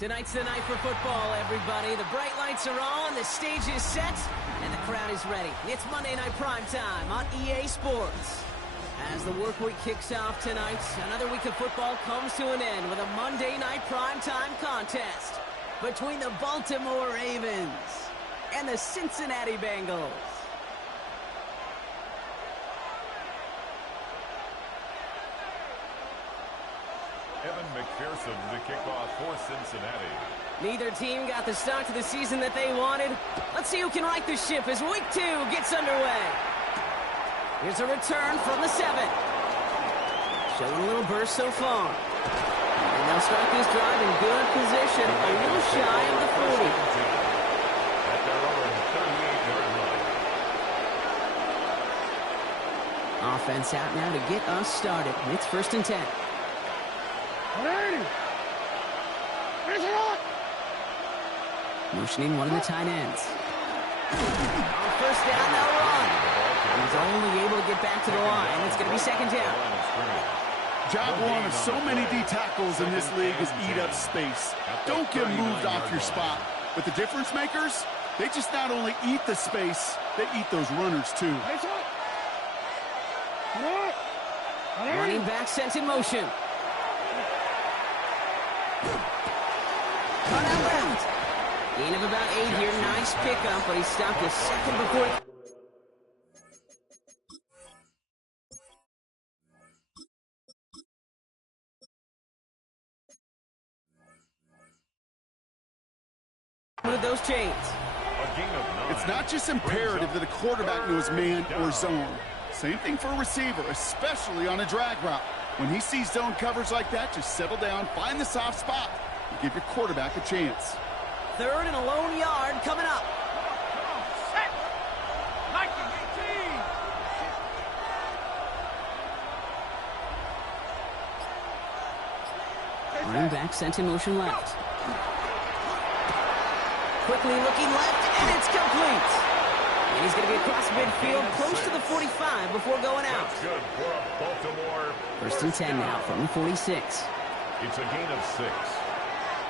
Tonight's the night for football, everybody. The bright lights are on, the stage is set, and the crowd is ready. It's Monday Night Primetime on EA Sports. As the work week kicks off tonight, another week of football comes to an end with a Monday Night Primetime contest between the Baltimore Ravens and the Cincinnati Bengals. Evan McPherson to kick off for Cincinnati. Neither team got the start to the season that they wanted. Let's see who can right the ship as week 2 gets underway. Here's a return from the 7. Showing a little burst so far. And they'll start this drive in good position, a little shy of the 40. At their own 38-yard line. Offense out now to get us started. It's 1st and 10. Motioning one of the tight ends. On 1st down, they'll run. He's only able to get back to the line. It's going to be 2nd down. Job one of so many D tackles in this league is eat up space. Don't get moved off your spot. But the difference makers, they just not only eat the space, they eat those runners too. Running back sent in motion. Cut out left. Gain of about 8 here. Nice pickup, but he stopped a second before with those chains. It's not just imperative that a quarterback knows man or zone. Same thing for a receiver, especially on a drag route. When he sees zone coverage like that, just settle down, find the soft spot, and give your quarterback a chance. 3rd and a lone yard coming up. Set. 19-18. Running back sent in motion left. Quickly looking left, and it's complete. And he's going to be across midfield, close to the 45 before going out. That's good for a Baltimore. 1st and 10 now from the 46. It's a gain of 6.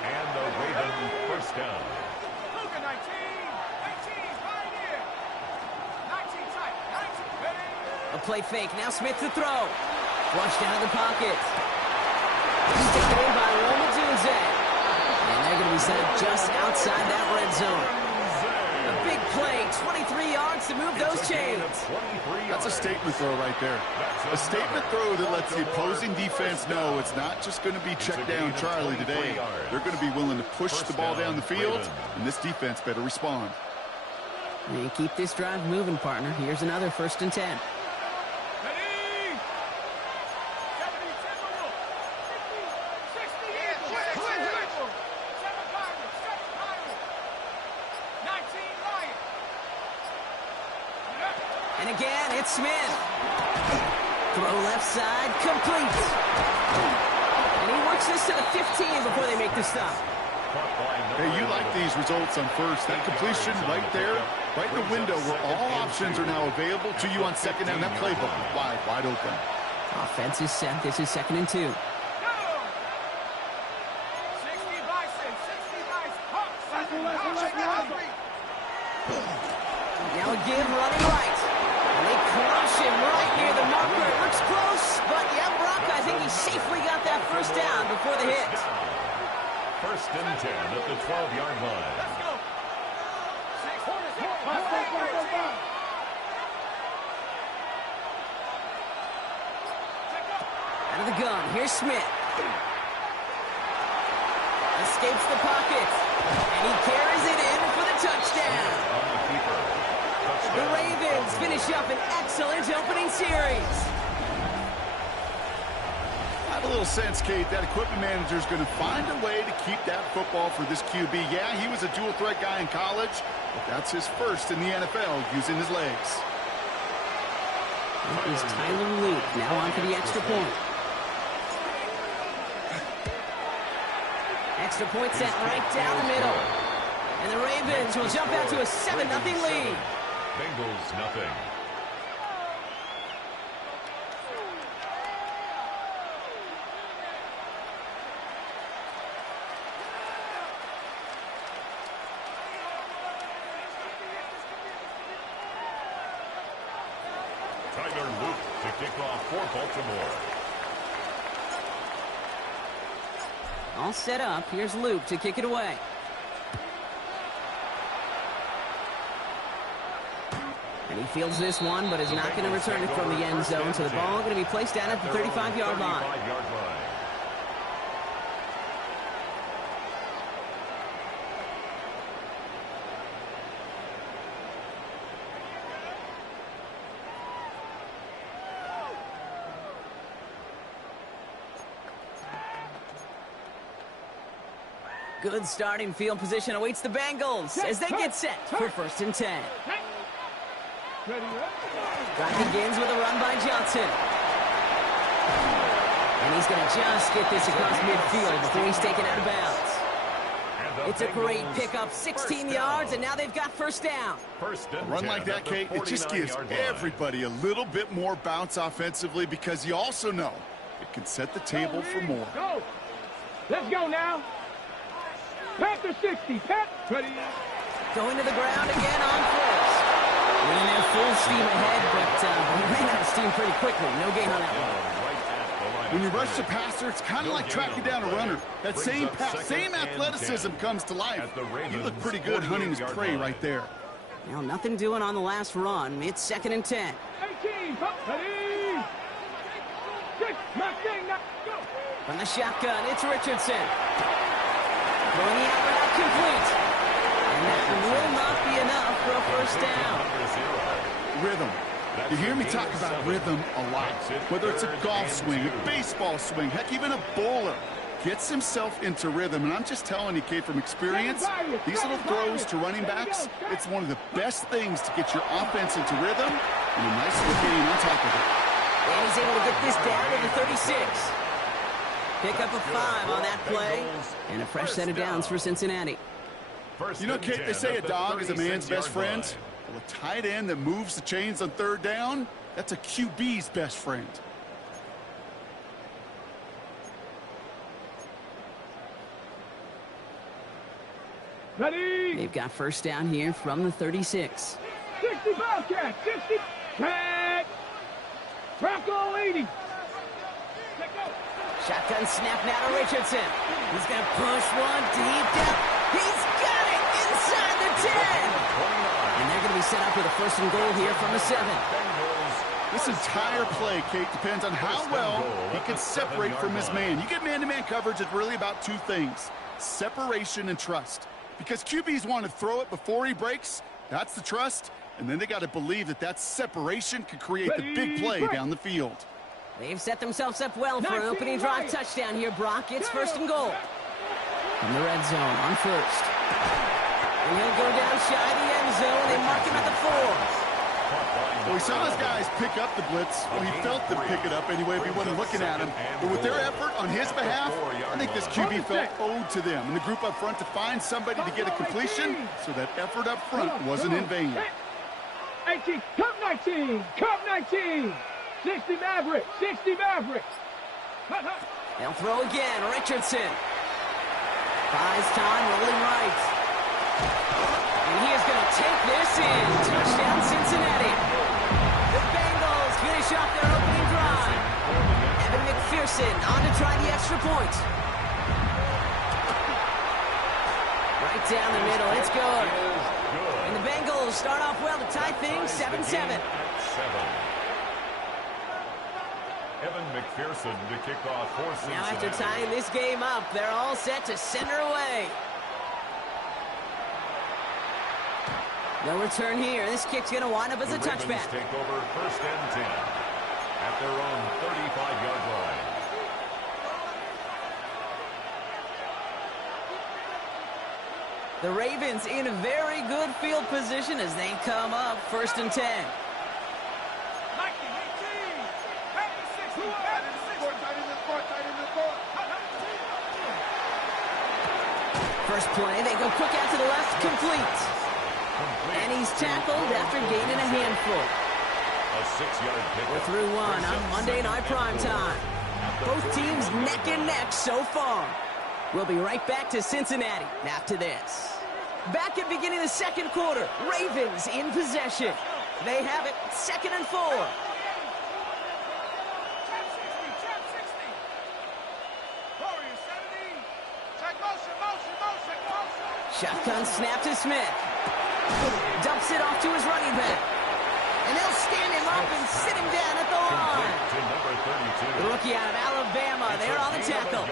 And the Raven 1st down. Look at 19. 19 right here. 19 tight. 19 ready. A play fake. Now Smith to throw. Flushed out of the pocket. Stick it in by Roman Dunze. And they're going to be set up just outside that red zone. A big play. 23 yards to move those chains. That's a statement throw right there. A statement throw that lets the opposing defense know it's not just going to be check down Charlie today. They're going to be willing to push the ball down the field, and this defense better respond. And keep this drive moving, partner. Here's another 1st and 10. Ready. 70 Timberwolves. 60 Eagles. 7 Pirates. 7 Pirates. 19 Lions. And again, it's Smith. Throw left side, complete. And he works this to the 15 before they make the stop. Hey, you like these results on 1st. That completion right there, right in the window where all options are now available to you on 2nd down. That playbook wide open. Offense is set. This is 2nd and 2. Go. 60 Bison. 60 Bison. Hawks. Now a give running right. And they crush him right near the marker. It looks close, but yeah, Brock, I think he safely got that 1st down before the hit. 1st and 10 at the 12-yard line. Let's go. 6 Out of the gun, here's Smith. Escapes the pocket. And he carries it in for the touchdown. On the keeper. The Ravens finish up an excellent opening series. I have a little sense, Kate, that equipment manager is going to find a way to keep that football for this QB. Yeah, he was a dual-threat guy in college, but that's his 1st in the NFL using his legs. That is Tyler Luke, now on for the extra point. Extra point set right down the middle. And the Ravens will jump out to a 7-0 lead. Bengals nothing. Tyler Luke to kick off for Baltimore. All set up. Here's Luke to kick it away. And he fields this one, but is not going to return it from the end zone. So the ball going to be placed down at the 35-yard line. Good starting field position awaits the Bengals as they get set for 1st and 10. Drive begins with a run by Johnson. And he's going to just get this across midfield before he's taken out of bounds. It's a great pickup, 16 yards, and now they've got 1st down. A run like that, Kate, it just gives everybody a little bit more bounce offensively because you also know it can set the table for more. Go. Let's go now. Panther 60. Ready. Going to the ground again on 1st. Running there full steam ahead, but he ran out of steam pretty quickly. No gain on that one. When you rush the passer, it's kind of like tracking down a runner. That same pass, same athleticism comes to life. You look pretty good hunting his prey right there. Now, nothing doing on the last run. It's 2nd and 10. 18. Ready. 6. Go. From the shotgun, it's Richardson. Throwing the out route complete. And that will not be enough for a 1st down. Rhythm. You hear me talk about rhythm a lot. Whether it's a golf swing, a baseball swing, heck, even a bowler gets himself into rhythm. And I'm just telling you, Kate, from experience, these little throws to running backs, it's one of the best things to get your offense into rhythm and a nice little gain on top of it. And he's able to get this down to the 36. Pick up a 5 on that play. And a fresh set of downs for Cincinnati. You know, Kate, they say a dog is a man's best friend. Well, a tight end that moves the chains on 3rd down, that's a QB's best friend. Ready. They've got 1st down here from the 36. 60 Bobcat. 60. Tag. Rocco 80. Shotgun snap now to Richardson. He's going to push one deep down. He's got it inside the 10. And they're going to be set up with a 1st and goal here from the 7. This entire play, Kate, depends on how well he can separate from his man. You get man-to-man coverage, it's really about 2 things, separation and trust. Because QBs want to throw it before he breaks, that's the trust, and then they got to believe that that separation could create the big play down the field. They've set themselves up well for an opening drive touchdown here, Brock. It's 1st and goal. From the red zone on 1st. And he'll go down shy of the end zone. They mark him at the 4. Well, we saw his guys pick up the blitz. Well, he felt them pick it up anyway if he wasn't looking at him. But with their effort on his behalf, I think this QB felt owed to them. And the group up front to find somebody to get a completion, so that effort up front wasn't in vain. 18. Cup 19. Cup 19. 60 Mavericks. 60 Mavericks. They'll throw again. Richardson. Buys time, rolling right. And he is going to take this in. Touchdown, Cincinnati. The Bengals finish off their opening drive. Evan McPherson on to try the extra point. Right down the middle. It's good. And the Bengals start off well to tie things 7-7. Evan McPherson to kick off for Cincinnati. Now after tying this game up, they're all set to send her away. No return here. This kick's going to wind up as a touchback. Take over 1st and 10 at their own 35-yard line. The Ravens in a very good field position as they come up 1st and 10. First play, they go quick out to the left, complete. And he's tackled after gaining a handful. A 6-yard pickup. We're through one on Monday Night Primetime. Both teams neck and neck so far. We'll be right back to Cincinnati after this. Back at beginning of the 2nd quarter, Ravens in possession. They have it 2nd and 4. Shotgun snap to Smith. Dumps it off to his running back. And they'll stand him up and sit him down at the line. The rookie out of Alabama, they're on the tackle.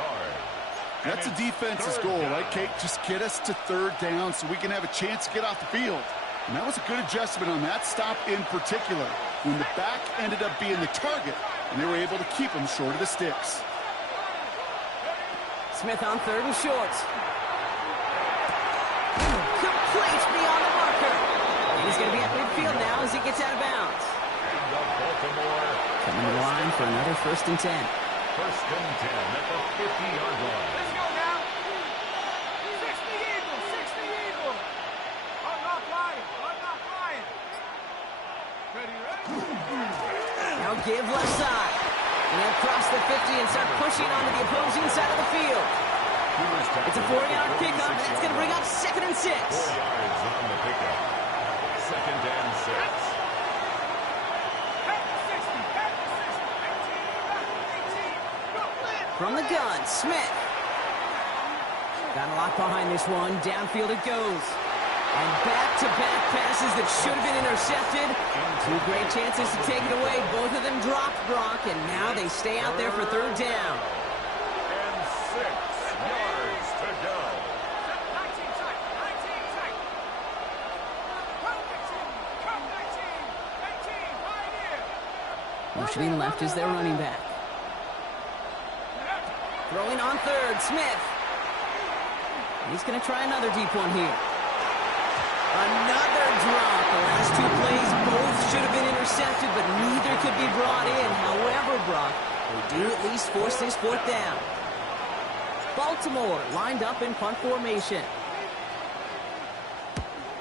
That's a defense's goal, right, Kate? Just get us to third down so we can have a chance to get off the field. And that was a good adjustment on that stop in particular, when the back ended up being the target, and they were able to keep him short of the sticks. Smith on third and short. Complete beyond the marker. And he's going to be at midfield now as he gets out of bounds. Coming to the line for another 1st and 10. 1st and 10 at the 50-yard line. Let's go now. 60 Eagles, 60 Eagles. I'm not flying. Ready? Now give left side. And they'll cross the 50 and start pushing onto the opposing side of the field. It's a 4-yard pickup, and that's going to bring up 2nd and 6. 4 yards on the pickup. 2nd and 6. From the gun, Smith. Got a lot behind this one. Downfield it goes. And back-to-back passes that should have been intercepted. 2 great chances to take it away. Both of them dropped, Brock, and now they stay out there for 3rd down. And 6 yards to go. 19 tight. Come 19. 18, Pioneer. Motioning left is their running back. Throwing on third, Smith. He's going to try another deep one here. Another drop. The last 2 plays, both should have been intercepted, but neither could be brought in. However, Brock, they do at least force this 4th down. Baltimore lined up in punt formation.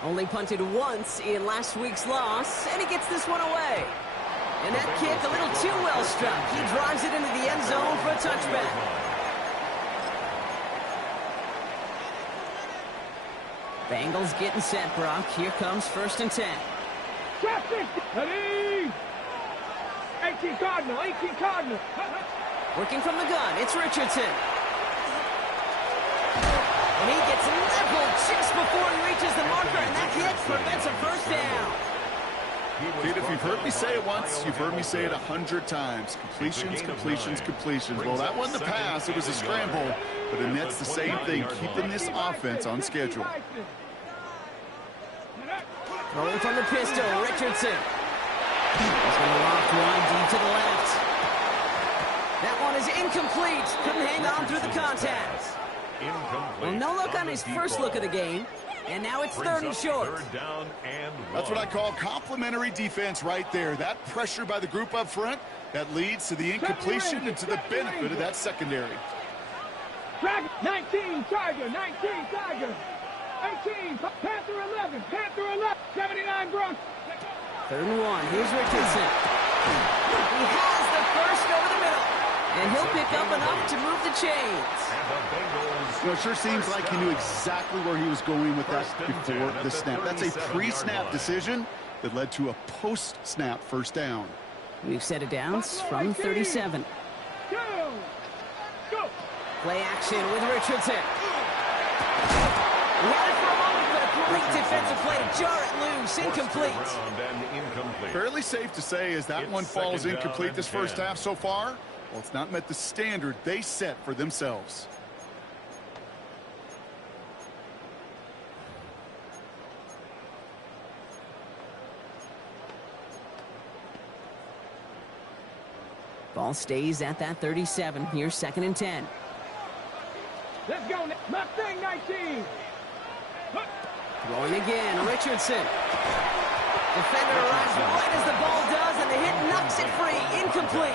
Only punted once in last week's loss, and he gets this one away. And that kick a little too well struck. He drives it into the end zone for a touchback. Bengals getting set, Brock. Here comes 1st and 10. Ready? 18 Cardinal. Working from the gun, it's Richardson. And he gets leveled just before he reaches the marker, and that hit prevents a 1st down. Kid, if you've heard me say it once, you've heard me say it 100 times. Completions. Well, that wasn't a pass. It was a scramble. But then that's the same thing, keeping this offense on schedule. Throwing from the pistol, Richardson. He's going to loft one deep to the left. That one is incomplete. Couldn't hang on through the contact. Well, no look on his first look of the game. And now it's 3rd and short. That's what I call complimentary defense right there. That pressure by the group up front, that leads to the incompletion and to the benefit of that secondary. 19 Tiger. 18, Panther 11, 79 Bronx. 3rd and 1, here's Richardson. He has the 1st over the middle. And he'll pick up enough to move the chains. You know, it sure seems like he knew exactly where he was going with that before the snap. That's a pre-snap decision that led to a post-snap 1st down. We've set it downs from 37. Go. Play action with Richardson. He had it for a moment, but a great defensive play to jar it loose. Incomplete. Fairly safe to say as that one falls incomplete this 1st half so far, well, it's not met the standard they set for themselves. Ball stays at that 37. Here's 2nd and 10. Let's go. Mustang 19. Throwing again, Richardson. Defender arrives right as the ball does, and the hit knocks it free. Incomplete.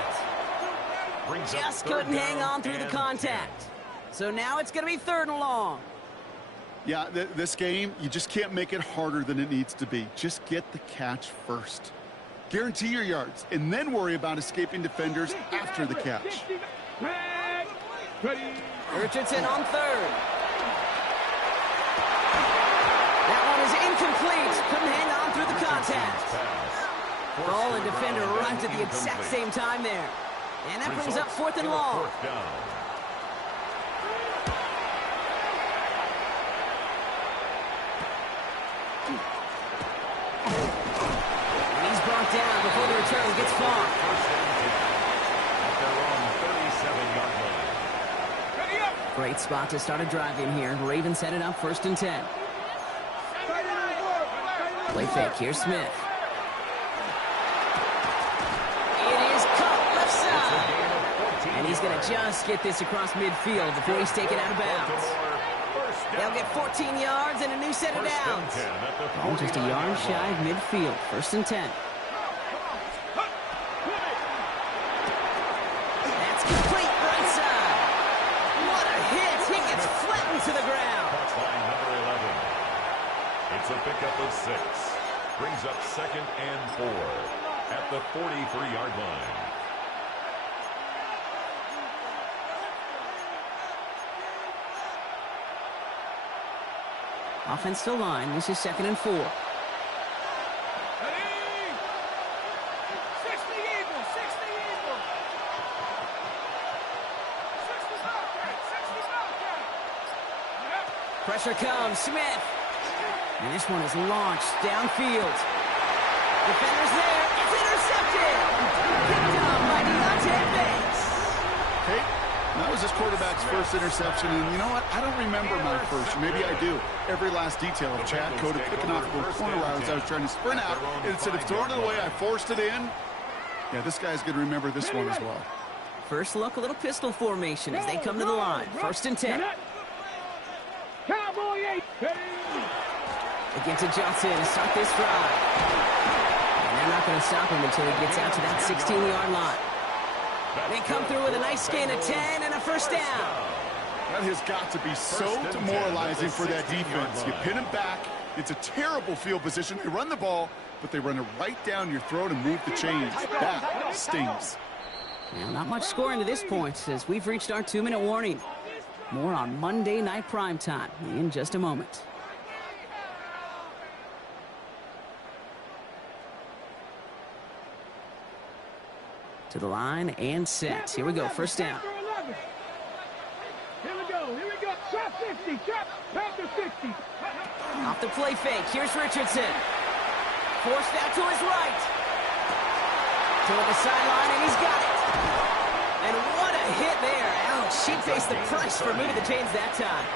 Just couldn't hang on through the contact. So now it's going to be 3rd and long. Yeah, this game, you just can't make it harder than it needs to be. Just get the catch first. Guarantee your yards, and then worry about escaping defenders after the catch. Richardson on 3rd. That one is incomplete. Couldn't hang on through the contact. Ball and defender arrived at the exact same time there. And that brings up 4th and long. And he's brought down before the return gets far. First and 10 at their own 37-yard line. Ready up. Great spot to start a drive in here. Ravens headed up 1st and 10. Play fake. Here's Smith. It is caught left side. And he's going to just get this across midfield before he's taken out of bounds. They'll get 14 yards and a new set of downs. Ball just a yard shy of midfield. 1st and 10. That's complete right side. What a hit. He gets flattened to the ground. Caught by number 11. It's a pickup of 6. Brings up 2nd and 4 at the 43-yard line. Offense still line. This is 2nd and 4. Ready. 60 Eagles. 60 Eagles. 60 Bobcat. 60 Bobcat. Yep. Pressure comes. Smith. And this one is launched downfield. Defender's there. It's intercepted. Picked up by Deontay Banks. Okay, that was his quarterback's first interception, and you know what? I don't remember my first. Maybe I do. Every last detail of Chad Cody picking off the corner route as I was trying to sprint out, and instead of throwing it away, I forced it in. Yeah, this guy's going to remember this one as well. First look, a little pistol formation as they come to the line. 1st and 10. Cowboy 8. They get to Johnson to start this drive. And they're not going to stop him until he gets out to that 16-yard line. They come through with a nice gain of 10 and a first down. That has got to be so demoralizing for that defense. You pin him back. It's a terrible field position. They run the ball, but they run it right down your throat and move the chains. That stings. Well, not much scoring to this point as we've reached our 2-minute warning. More on Monday Night Primetime in just a moment. To the line and set. Here we go. First down. Here we go. Trap 50. Trap 50. Off the play fake. Here's Richardson. Forced out to his right. Toward the sideline, and he's got it. And what a hit there. Ouch. She faced the price for moving the chains that time.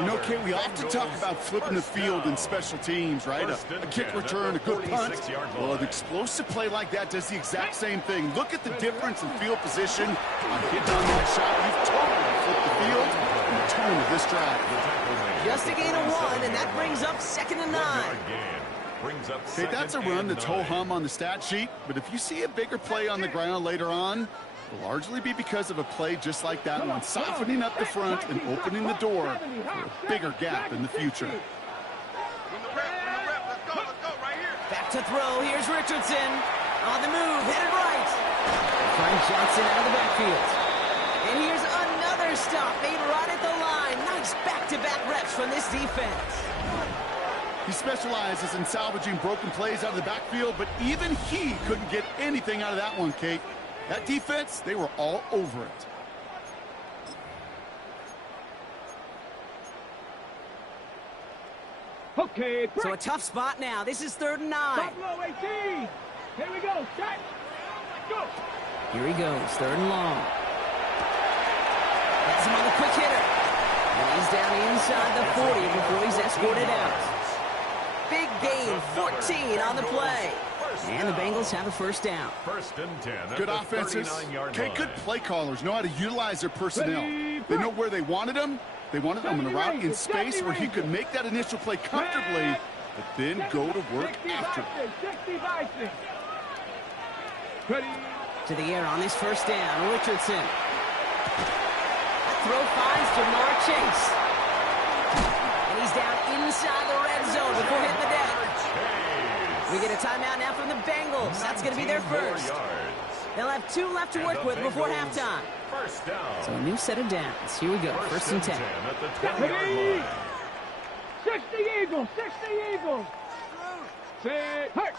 You know, Kate, we often talk about flipping the field in special teams, right? A kick return, a good punt. Well, an explosive play like that does the exact same thing. Look at the difference in field position on hitting on that shot. You've totally flipped the field and the tone of this drive. Just a gain of 1, and that brings up 2nd and 9. Okay, that's a run that's ho-hum on the stat sheet, but if you see a bigger play on the ground later on, it'll largely be because of a play just like that one, softening up the front and opening the door for a bigger gap in the future. Back to throw. Here's Richardson. On the move. Headed right. Find Johnson out of the backfield. And here's another stop made right at the line. Nice back-to-back reps from this defense. He specializes in salvaging broken plays out of the backfield, but even he couldn't get anything out of that one, Kate. That defense, they were all over it. Okay. So a tough spot now. This is 3rd and 9. Buffalo 18. Here we go. Set. Go. Here he goes. 3rd and long. That's him on the quick hitter. And he's down inside the 40 before he's escorted out. Big gain, 14 on the play. And the Bengals have a first down. 1st and 10. Good offenses. Okay, good play callers know how to utilize their personnel. They know where they wanted them. They wanted them on a route in space where he could make that initial play comfortably, but then go to work after. To the air on his first down, Richardson. That throw finds Jamar Chase. And he's down inside the red zone before hitting the deck. We get a timeout now from the Bengals. That's going to be their first. They'll have 2 left to work with before halftime. First down. So a new set of downs. Here we go. 1st and 10. At the 20-yard line. 60 Eagles. 60 Eagles. Say, hurt.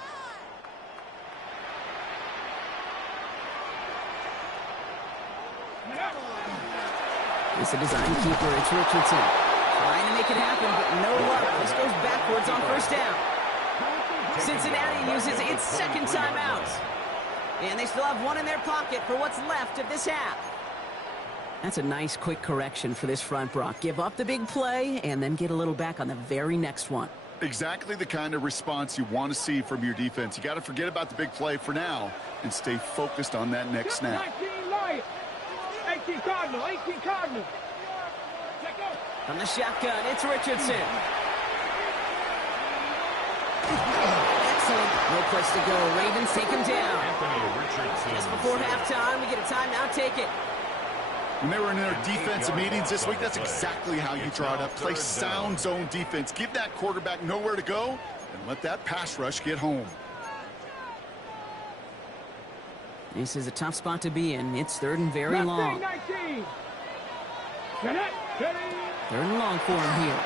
It's a design keeper. It's Richardson. Trying to make it happen, but no luck. This goes backwards on 1st first down. Cincinnati uses its second timeout. And they still have one in their pocket for what's left of this half. That's a nice quick correction for this front, Brock. Give up the big play and then get a little back on the very next one. Exactly the kind of response you want to see from your defense. You got to forget about the big play for now and stay focused on that next snap. 19 Lions. 18 Cardinal. 18 Cardinal. From the shotgun, it's Richardson. Excellent. No place to go. Ravens take him down. Just before halftime, we get a timeout. Take it. When they were in their defensive meetings this week, that's exactly how you draw it up. Play sound zone defense. Give that quarterback nowhere to go and let that pass rush get home. This is a tough spot to be in. It's third and very long. 19. Third and long for him here.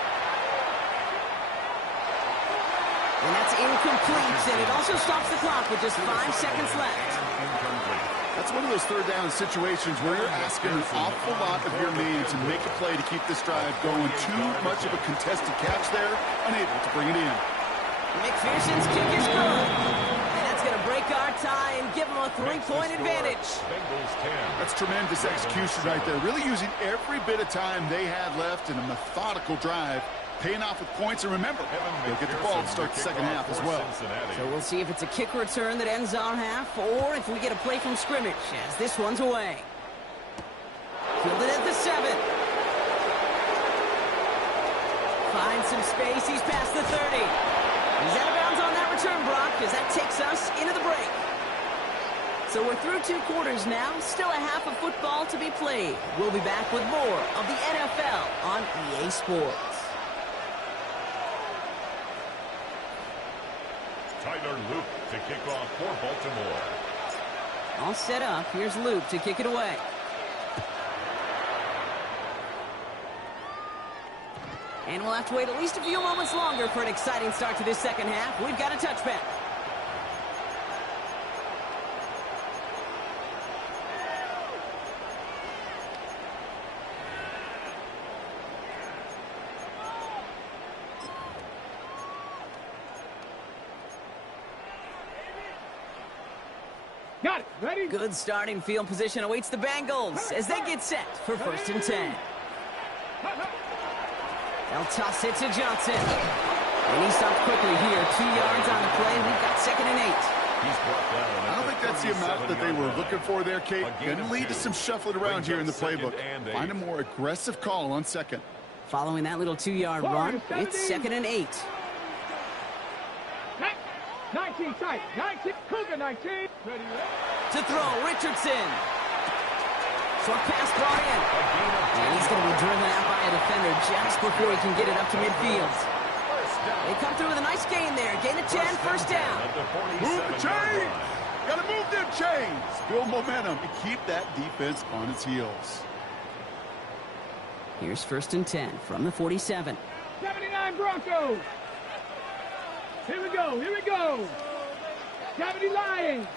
And that's incomplete, and it also stops the clock with just 5 seconds left. That's one of those third down situations where you're asking an awful lot of your man to make a play to keep this drive going. Too much of a contested catch there, unable to bring it in. McPherson's kick is good. And that's going to break our tie and give them a 3-point advantage. That's tremendous execution right there. Really using every bit of time they had left in a methodical drive. Paying off with points, and remember, they'll get the ball to start the second half as well. So we'll see if it's a kick return that ends our half, or if we get a play from scrimmage, as this one's away. Fielded at the 7. Finds some space, he's past the 30. He's out of bounds on that return, Brock, as that takes us into the break. So we're through 2 quarters now, still a half of football to be played. We'll be back with more of the NFL on EA Sports. Tyler Luke to kick off for Baltimore. All set up. Here's Luke to kick it away. And we'll have to wait at least a few moments longer for an exciting start to this second half. We've got a touchback. Got it. Ready? Good starting field position awaits the Bengals as they get set for 1st and 10. They'll toss it to Johnson. And he stops quickly here. 2 yards on the play. We've got 2nd and 8. I don't think that's the amount that they were looking for there, Kate. Going to lead to some shuffling around here in the playbook. Find a more aggressive call on 2nd. Following that little 2-yard run, it's 2nd and 8. 19 tight. 19. Cougar 19. Ready. To throw, Richardson. Short pass brought in. And he's going to be driven out by a defender just before he can get it up to midfield. They come through with a nice gain there. Gain of 10, first down. Move the chains. Got to move them chains. Build momentum and keep that defense on its heels. Here's 1st and 10 from the 47. 79 Broncos. Here we go. Here we go. 70 Lions.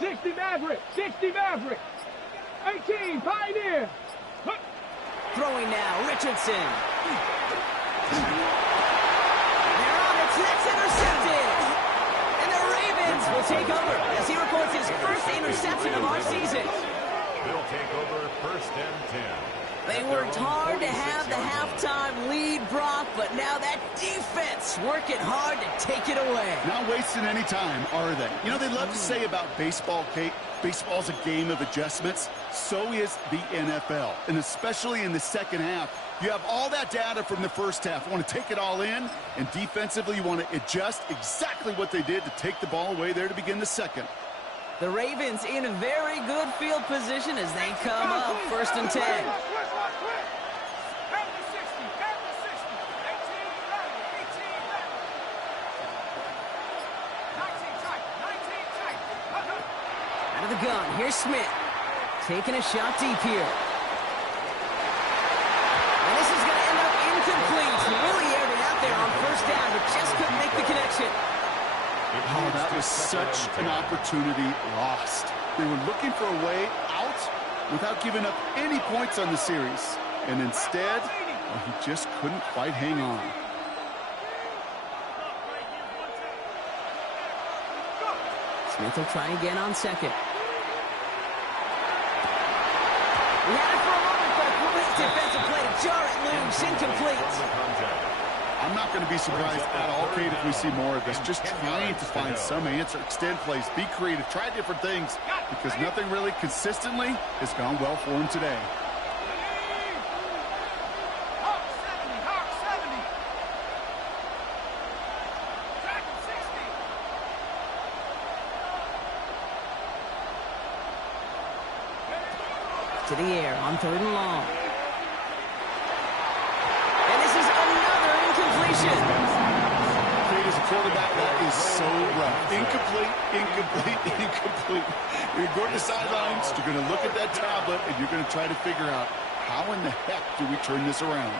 60 Maverick. 60 Maverick. 18 Pioneer. Throwing now, Richardson. They're on it. That's intercepted. And the Ravens will take over as he records his first interception of our season. They'll take over 1st and 10. They worked hard to have the halftime lead, Brock, but now that defense working hard to take it away. Not wasting any time, are they? You know, they love to say about baseball, Kate, baseball's a game of adjustments. So is the NFL, and especially in the second half. You have all that data from the first half. You want to take it all in, and defensively you want to adjust exactly what they did to take the ball away there to begin the second. The Ravens in a very good field position as they come up 1st and 10. Out of the gun, here's Smith. Taking a shot deep here. And this is going to end up incomplete. Really aired it out there on 1st down, but just couldn't make the connection. Oh, that was such an opportunity lost. They were looking for a way out without giving up any points on the series. And instead, well, he just couldn't quite hang on. Smith will try again on second. He had it for a moment, but quick defensive play to jar it loose. Incomplete. I'm not going to be surprised at all, Kate, if we see more of this. Just trying to find some answer, extend plays, be creative, try different things, because nothing really consistently has gone well for him today. To the air on 3rd and long. And this is another incompletion. Kate, as a quarterback, that is so rough. Incomplete, incomplete, incomplete. You're going to the sidelines, you're going to look at that tablet, and you're going to try to figure out how in the heck do we turn this around.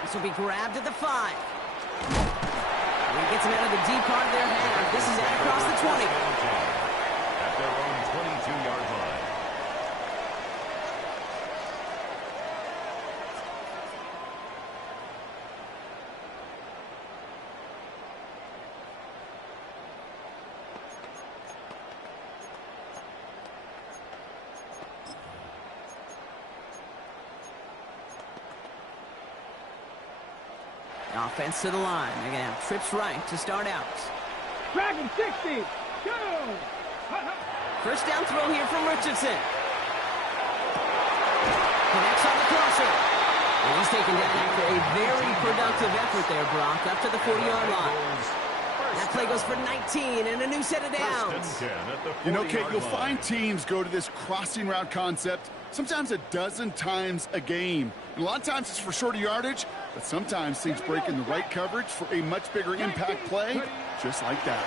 This will be grabbed at the 5. He gets him out of the deep part of their half. This is out across the 20. At their own 22-yard line. Offense to the line. They're going to have trips right to start out. Dragon 60. Go. First down throw here from Richardson. Connects on the crosser. And he's taken down after a very productive effort there, Brock, up to the 40-yard line. That play goes for 19 and a new set of downs. You know, Kate, you'll find teams go to this crossing route concept sometimes a dozen times a game. And a lot of times it's for shorter yardage, but sometimes teams break in the right coverage for a much bigger impact play, just like that.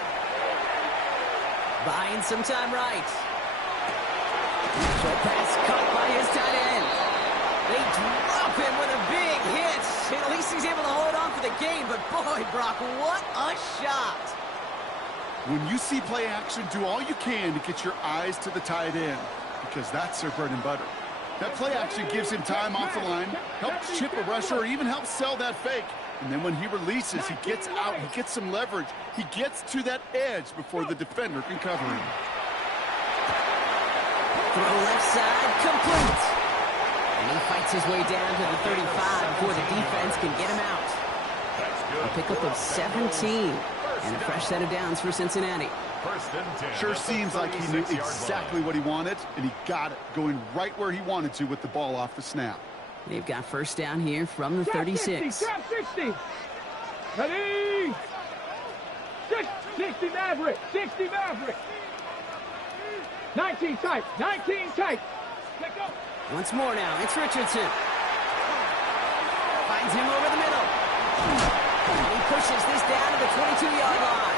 Buying some time right. Short pass caught by his tight end. They drop him with a big hit. At least he's able to hold on for the game, but boy, Brock, what a shot. When you see play action, do all you can to get your eyes to the tight end, because that's their bread and butter. That play action gives him time off the line, helps chip a rusher, or even helps sell that fake. And then when he releases, he gets out, he gets some leverage. He gets to that edge before the defender can cover him. Throw left side, complete. And he fights his way down to the 35 before the defense can get him out. A pickup of 17 and a fresh set of downs for Cincinnati. Sure seems like he knew exactly what he wanted, and he got it, going right where he wanted to with the ball off the snap. They've got first down here from the 36. Trap 60. Ready. 60 Maverick. 60 Maverick. 19 tight. 19 tight. Let go. Once more now, it's Richardson. Finds him over the middle. And he pushes this down to the 22-yard line.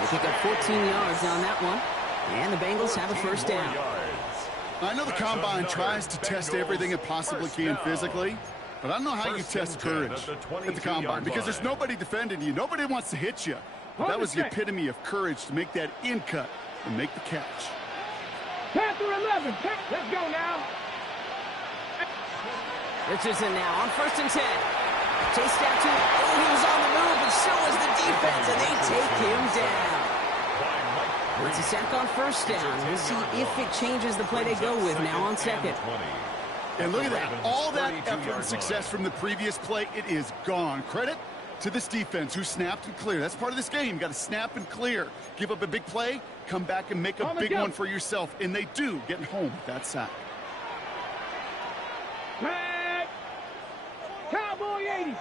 They pick up 14 yards on that one. And the Bengals have a first down. I know the Combine tries to test everything it possibly can physically, but I don't know how you test courage at the Combine, because there's nobody defending you. Nobody wants to hit you. But that was the epitome of courage to make that in cut and make the catch. Panther 11. Let's go now. Richardson now on 1st and 10. Chased out to, he was on the move, and so was the defense, and they take him down. It's a sack on first down. We'll see if it changes the play they go with now on second. And look at that. All that effort and success from the previous play, it is gone. Credit to this defense who snapped and cleared. That's part of this game. You got to snap and clear. Give up a big play, come back and make a big one for yourself. And they do, getting home with that sack. Back. Cowboy 80.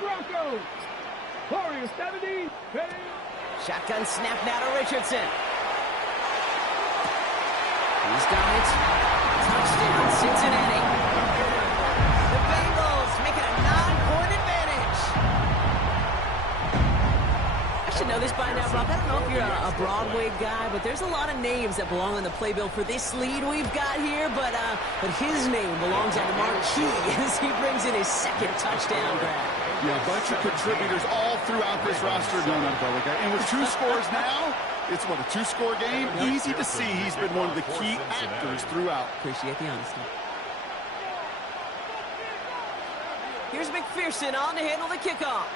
Broncos. Warriors 70. Ready. Shotgun snap now to Richardson. He's got it. Touchdown, Cincinnati. The Bengals making a 9-point advantage. A should know this by now, Brock. I don't know if you're a Broadway guy, but there's a lot of names that belong on the playbill for this lead we've got here. But his name belongs on the marquee as he brings in his second touchdown grab. Yeah, a bunch of contributors all throughout this roster going on, brother. And with 2 scores now, it's what, a 2-score game? Easy to see he's been one of the key actors throughout. Appreciate the honesty. Here's McPherson on to handle the kickoff.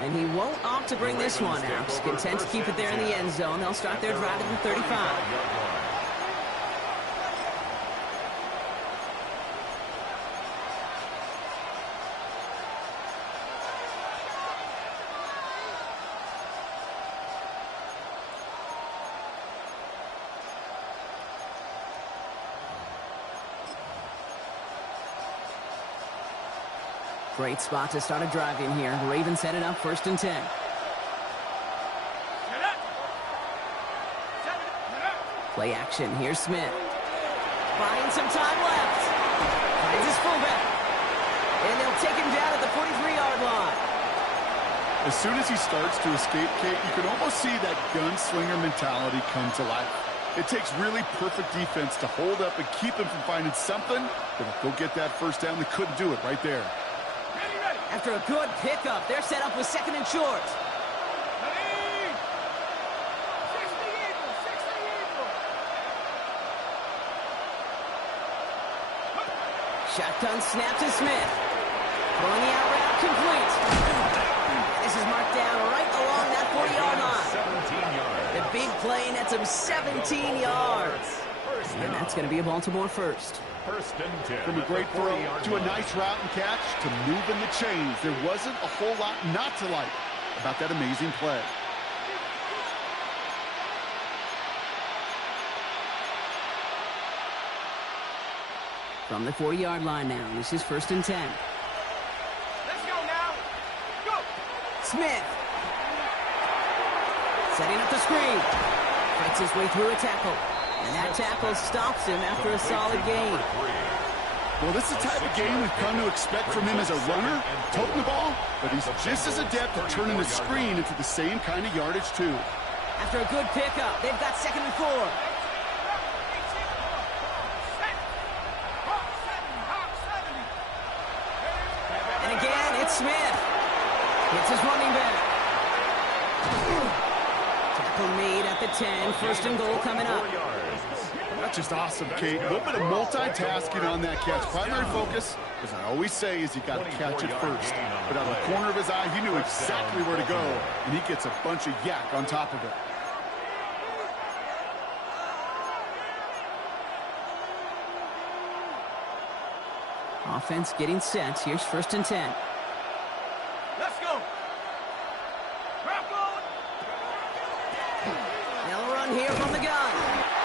And he won't opt to bring this one out. He's content to keep it there in the end zone. They'll start their drive at the 35. Great spot to start a drive in here. The Ravens set it up 1st and 10. Play action. Here's Smith. Buying some time left. Finds his fullback. And they'll take him down at the 43-yard line. As soon as he starts to escape, Kate, you can almost see that gunslinger mentality come to life. It takes really perfect defense to hold up and keep him from finding something that'll go get that first down. They couldn't do it right there. After a good pickup, they're set up with 2nd and short. Shotgun snap to Smith. Throwing the out route complete. This is marked down right along that 40-yard line. The big play nets him 17 yards. And that's going to be a Baltimore first. From a great throw to a nice route and catch to moving the chains. There wasn't a whole lot not to like about that amazing play. From the 40-yard line now, this is 1st and 10. Let's go now. Go. Smith. Setting up the screen. Fights his way through a tackle. And that tackle stops him after a solid gain. Well, this is the type of game we've come to expect from him as a runner, toting the ball, but he's just as adept at turning the screen into the same kind of yardage, too. After a good pickup, they've got 2nd and 4. And again, it's Smith. Hits his running back. Tackle made at the 10. 1st and goal coming up. That's just awesome, Kate. A little bit of multitasking on that catch. Primary focus, as I always say, is you got to catch it first. But out of the corner of his eye, he knew exactly where to go, and he gets a bunch of yak on top of it. Offense getting set. Here's 1st and 10. Let's go. They'll run here from the gun.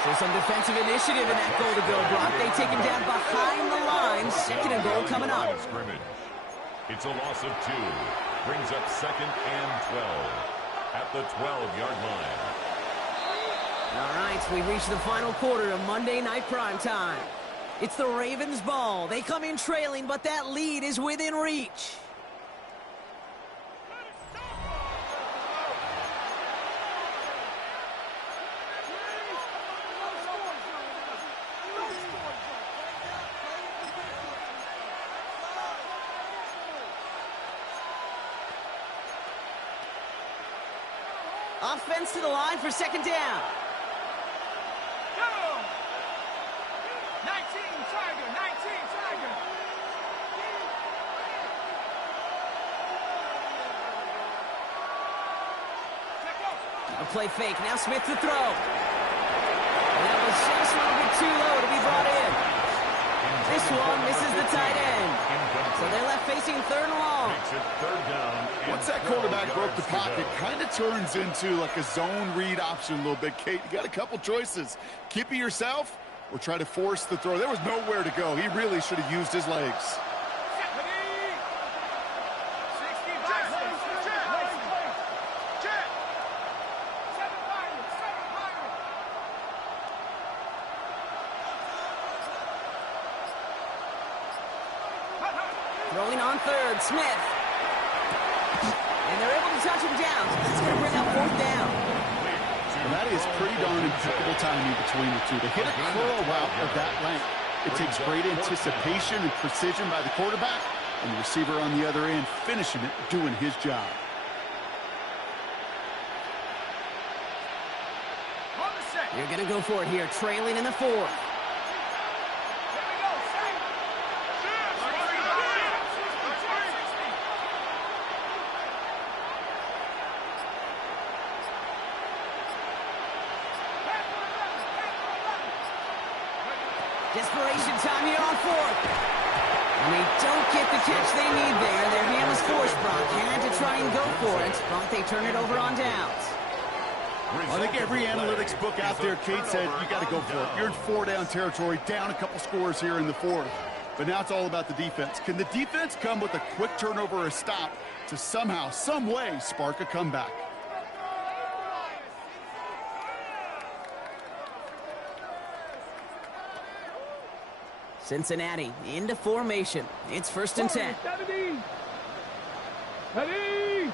So some defensive initiative in that goal to go, Brock. They take him down behind the line. 2nd and goal coming up. It's a loss of 2. Brings up 2nd and 12 at the 12-yard line. All right, we've reached the final quarter of Monday Night Primetime. It's the Ravens' ball. They come in trailing, but that lead is within reach. Offense to the line for 2nd down. Go. 19 Tiger. 19 Tiger. A play fake. Now Smith to throw. And that was just a little bit too low to be brought in. This one misses the tight end. So they're left facing 3rd and long. Once that quarterback broke the pocket, kind of turns into like a zone read option a little bit, Kate. You got a couple choices. Keep it yourself or try to force the throw. There was nowhere to go. He really should have used his legs. Throwing on third, Smith. And they're able to touch him down. So that's going to bring up fourth down. And that is pretty darn impeccable timing between the two. To hit a curl route of that length, it takes great anticipation and precision by the quarterback, and the receiver on the other end finishing it, doing his job. You're going to go for it here, trailing in the fourth. Desperation time here on fourth. And they don't get the catch they need there. Their hand was forced, Brock. Had to try and go for it, but they turn it over on downs. I think every analytics book out there, Kate, said you got to go for it. You're in four-down territory, down a couple scores here in the fourth. But now it's all about the defense. Can the defense come with a quick turnover or a stop to somehow, some way, spark a comeback? Cincinnati into formation. It's 1st and 10. 70,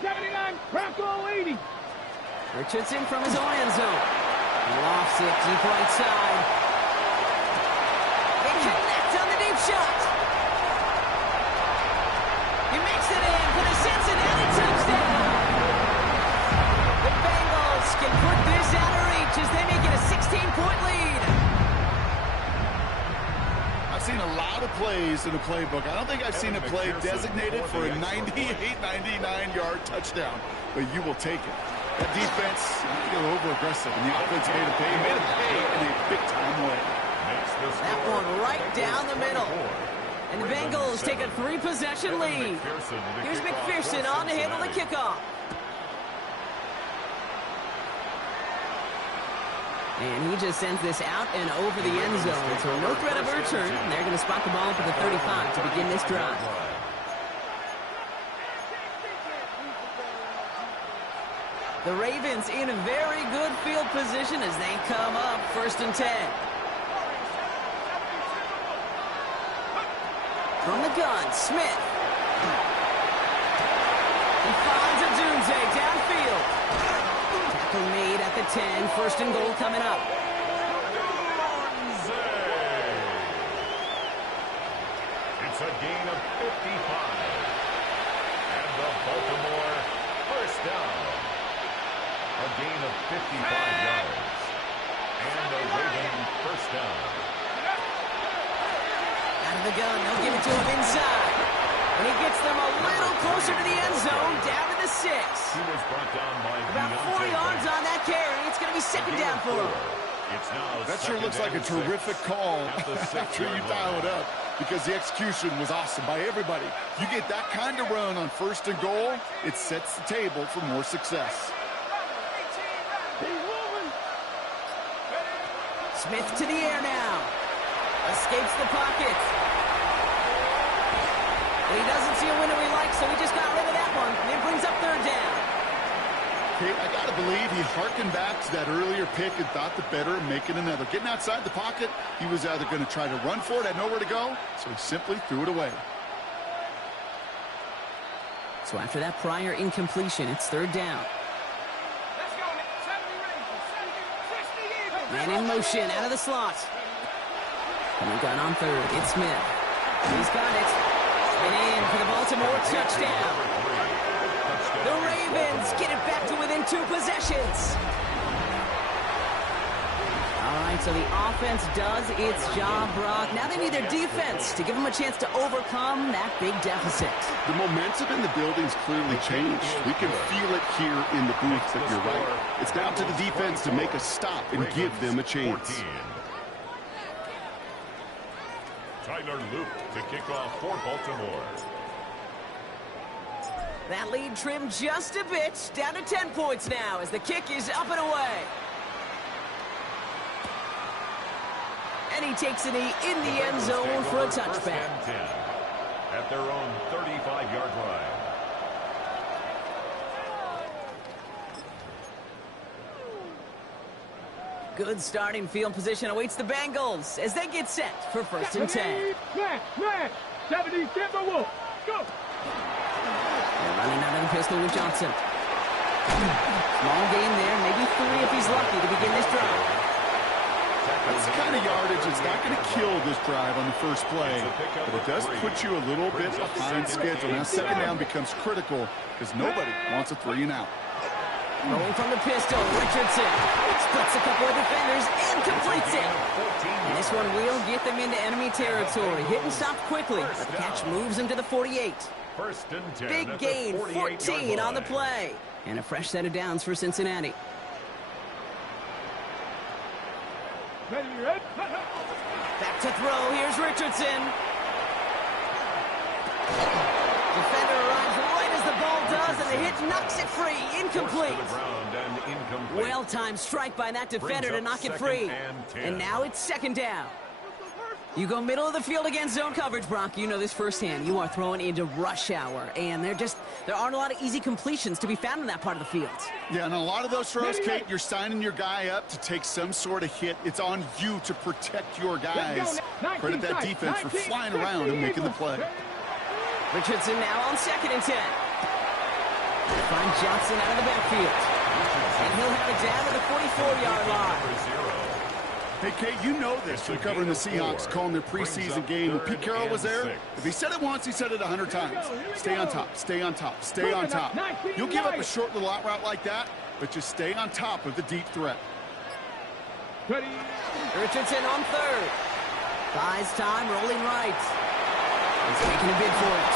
79, Bronco 80. Richardson from his own end zone. Lofts it deep right side. They connect on the deep shot. He makes it in for the Cincinnati touchdown. The Bengals can put this out of reach as they make it a 16-point lead. I've seen a lot of plays in the playbook. I don't think I've seen a play designated for a 98, 99-yard touchdown, but you will take it. That defense, a little over-aggressive, and the offense made it pay in a big-time way. That one right down the middle. And the Bengals take a 3-possession lead. Here's McPherson on to handle the kickoff. And he just sends this out and over the end zone. So no threat of a return. They're going to spot the ball for the 35 to begin this drive. The Ravens in a very good field position as they come up 1st and 10. From the gun, Smith. He finds a Dunze downfield. Tackle made at the 10. 1st and goal coming up. It's a gain of 55. And the Baltimore first down. A gain of 55 yards. And the Raven first down. Out of the gun, they'll give it to him inside. And he gets them a little closer to the end zone, down to the 6. He was brought down by about 4 yards on that carry. It's going to be 2nd down for him. That sure looks like a terrific call after you dial it up, because the execution was awesome by everybody. You get that kind of run on 1st and goal, it sets the table for more success. Smith to the air now. Escapes the pocket. But he doesn't see a window he likes, so he just got rid of that one. And it brings up 3rd down. Okay, I got to believe he harkened back to that earlier pick and thought the better of making another. Getting outside the pocket, he was either going to try to run for it, had nowhere to go, so he simply threw it away. So after that prior incompletion, it's 3rd down. Man in motion, out of the slot. And we got on 3rd. It's Smith. He's got it. And in for the Baltimore touchdown. The Ravens get it back to within 2 possessions. All right, so the offense does its job, Brock. Now they need their defense to give them a chance to overcome that big deficit. The momentum in the building's clearly changed. We can feel it here in the booth, but you're right. It's down to the defense to make a stop and give them a chance. Tyler Luke to kick off for Baltimore. That lead trimmed just a bit, down to 10 points now as the kick is up and away. And he takes it in the end zone for a touchback. At their own 35-yard line. Good starting field position awaits the Bengals as they get set for 1st and 10. 70 Timberwolves. Go. They're running out of the pistol with Johnson. Small game there, maybe 3 if he's lucky to begin this drive. That's the kind of yardage that's not going to kill this drive on the first play, but it does put you a little bit behind schedule. Now second down becomes critical because nobody wants a 3-and-out. Rolling from the pistol, Richardson splits a couple of defenders and completes it. And this one will get them into enemy territory. Hit and stop quickly, but the catch moves him to the 48. First and 10. Big gain, 14 on the play. And a fresh set of downs for Cincinnati. Ready. Back to throw. Here's Richardson. Defender arrives right as the ball does, and the hit knocks it free. Incomplete. Well-timed strike by that defender to knock it free. And now it's second down. You go middle of the field against zone coverage, Brock. You know this firsthand. You are throwing into rush hour, and there aren't a lot of easy completions to be found in that part of the field. Yeah, and a lot of those throws, Kate, you're signing your guy up to take some sort of hit. It's on you to protect your guys. Credit that defense for flying around and making the play. Richardson now on 2nd and 10. Find Johnson out of the backfield. And he'll have it down to the 44-yard line. Hey, Kate, you know this from covering the Seahawks, calling their preseason game. When Pete Carroll was there, if he said it once, he said it 100 times. Stay on top, stay on top, stay on top. You'll give up a short little out route like that, but just stay on top of the deep threat. Ready. Richardson on 3rd. Buys time, rolling right. He's making a bid for it.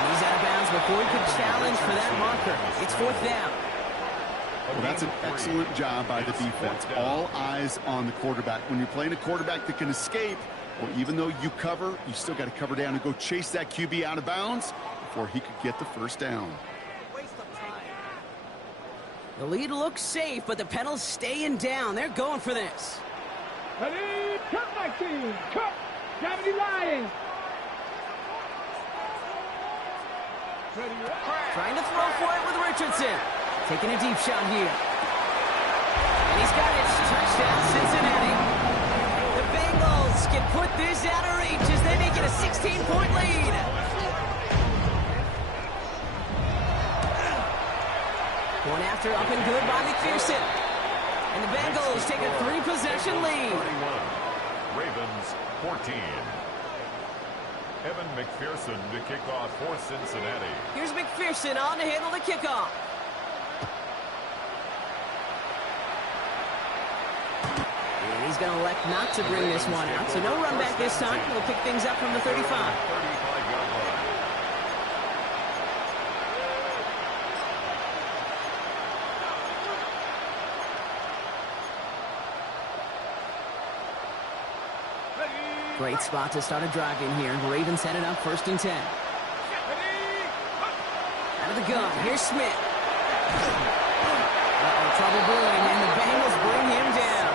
And he's out of bounds before he could challenge for that marker. It's 4th down. Well, that's an excellent job by the defense. All eyes on the quarterback. When you're playing a quarterback that can escape, well, even though you cover, you still got to cover down and go chase that QB out of bounds before he could get the first down. The lead looks safe, but the pedals staying down. They're going for this. Ready. Cut my team. Cut. Gravity Lions. Ready. Trying to throw for it with Richardson. Taking a deep shot here. And he's got it. Touchdown, Cincinnati. The Bengals can put this out of reach as they make it a 16-point lead. One after up and good by McPherson. And the Bengals take a 3-possession lead. 31. Ravens 14. Evan McPherson to kick off for Cincinnati. Here's McPherson on to handle the kickoff. And he's going to elect not to bring this one out, so no run back this time. We'll pick things up from the 35. 35-yard line. Great spot to start a drive in here. Ravens headed up 1st and 10. Out of the gun, here's Smith. Trouble brewing, and the Bengals bring him down.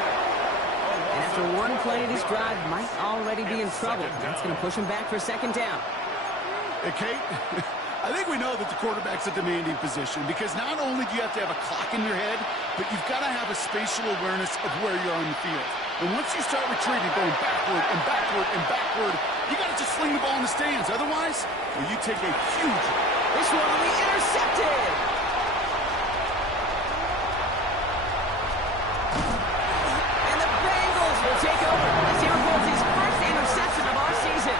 And after one play, this drive might already be in trouble. That's going to push him back for 2nd down. Hey, Kate, I think we know that the quarterback's a demanding position because not only do you have to have a clock in your head, but you've got to have a spatial awareness of where you're on the field. And once you start retreating, going backward and backward and backward, you got to just sling the ball in the stands. Otherwise, well, you take a huge... This one will be intercepted. And the Bengals will take over as he records his first interception of our season.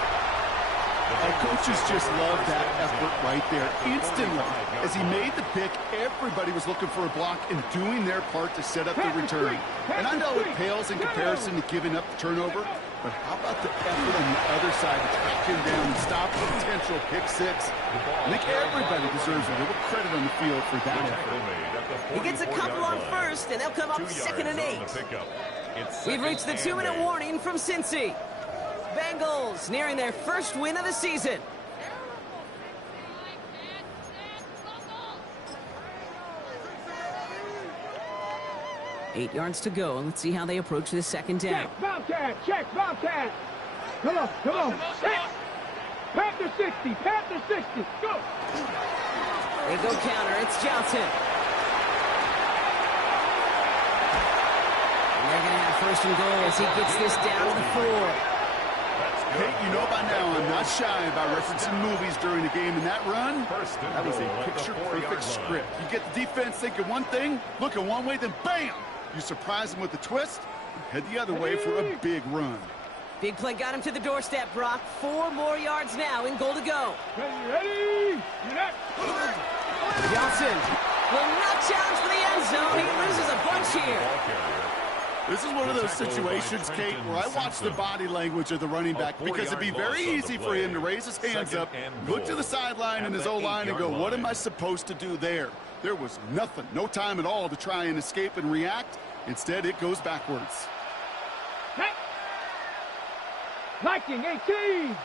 Our coaches just love that effort right there. Instantly, as he made the pick, everybody was looking for a block and doing their part to set up the return. And I know it pales in comparison to giving up the turnover, but how about the effort on the other side to track him down and stop the potential pick 6? I think everybody deserves a little credit on the field for that effort. He gets a couple on 1st, and they'll come up 2nd and 8. We've reached the 2-minute warning from Cincy. Bengals nearing their first win of the season. Eight yards to go. Let's see how they approach this 2nd down. Check, Bobcat. Check, Bobcat. Come on, come on. Panther 60, Panther 60. Go. They go counter. It's Johnson. And they're going to have 1st and goal as he gets this down to the 4. That's Hey, you know by now I'm not shy about referencing movies during a game, and that run, that was a picture-perfect script. You get the defense thinking one thing, looking one way, then bam! You surprise them with a twist, and head the other way for a big run. Big play got him to the doorstep, Brock. 4 more yards now in goal to go. Ready? Johnson will not challenge for the end zone. He loses a bunch here. This is one of those situations, Kate, where I watch the body language of the running back, because it'd be very easy for him to raise his hands up, look to the sideline and his O-line and go, what am I supposed to do there? There was nothing, no time at all to try and escape and react. Instead, it goes backwards. Viking 18.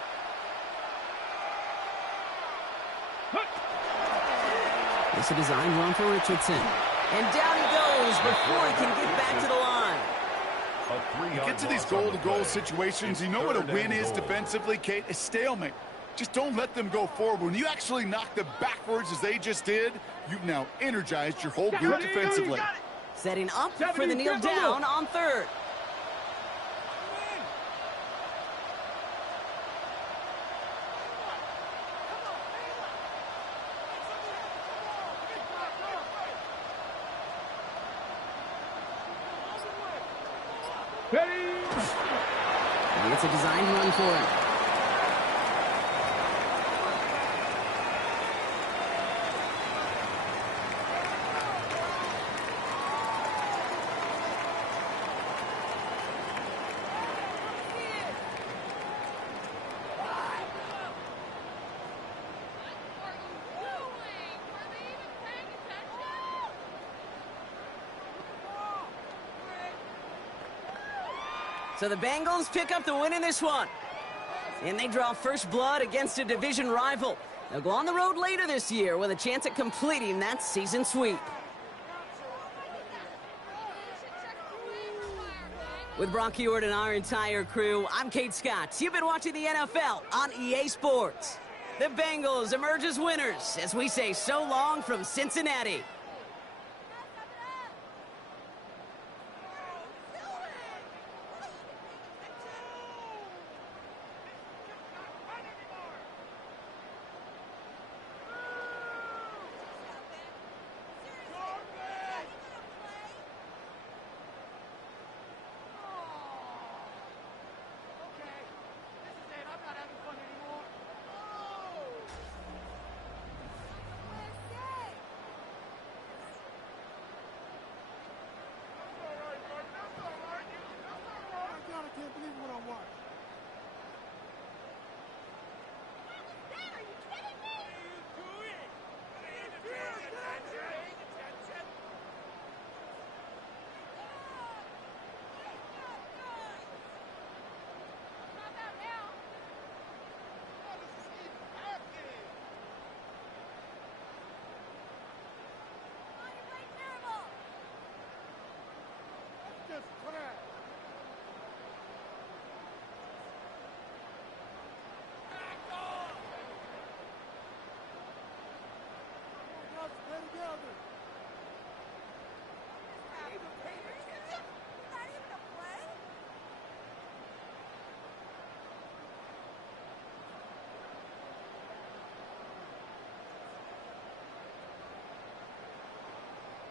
It's a design run for Richardson. And down he goes before he can get back to the line. You get to these goal-to-goal situations, you know what a win is defensively, Kate? A stalemate. Just don't let them go forward. When you actually knock them backwards as they just did, you've now energized your whole group defensively. Setting up for the kneel down on third. It's a designed run for him. So the Bengals pick up the win in this one. And they draw first blood against a division rival. They'll go on the road later this year with a chance at completing that season sweep. With Brock Ewart and our entire crew, I'm Kate Scott. You've been watching the NFL on EA Sports. The Bengals emerge as winners as we say so long from Cincinnati.